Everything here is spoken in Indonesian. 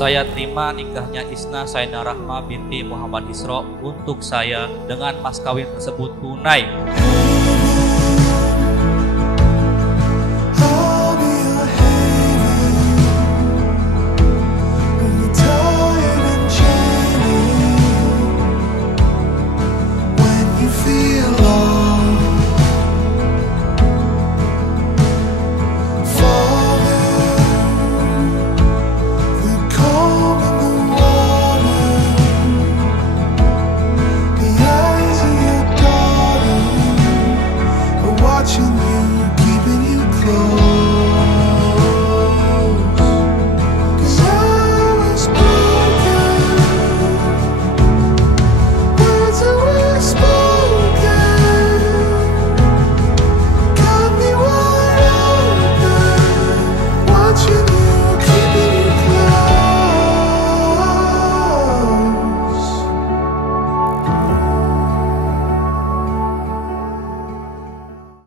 Saya terima nikahnya Isna Saina Rahma binti Muhammad Isra untuk saya dengan mas kawin tersebut tunai.